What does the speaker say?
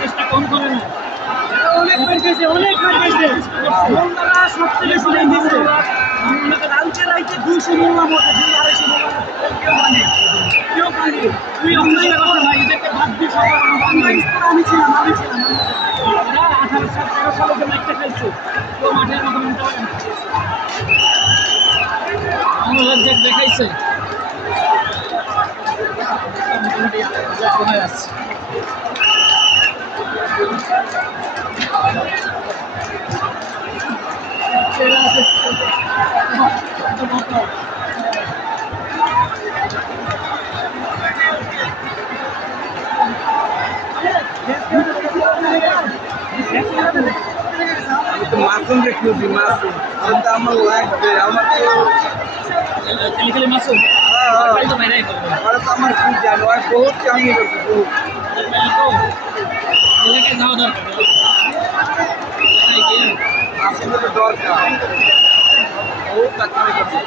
চেষ্টা কম করে না অনেক মারতেছে মোল্লারা সবথেকে বেশি দিয়েছে কালকে রাইতে 200 মোল্লা মতো 250 মোল্লা কেউ পানি তুই অন্যায় কথা ভাই এদেরকে বাদ দিয়ে সবার আমি ছিলাম 18 সাল 13 সালের জন্য একটা খেলছে কেউ মাঠের কথা বলতে পারে না আমরা দেখাইছে কোথায় আছে মাসুম দেখি মাসুম আমার লাগবে আমার খেলে মাসুম আমার কি জানো বহুত কাহিনী করছে যাওয়া দরকার আসলে দরকার বহুত কাহিনী করছে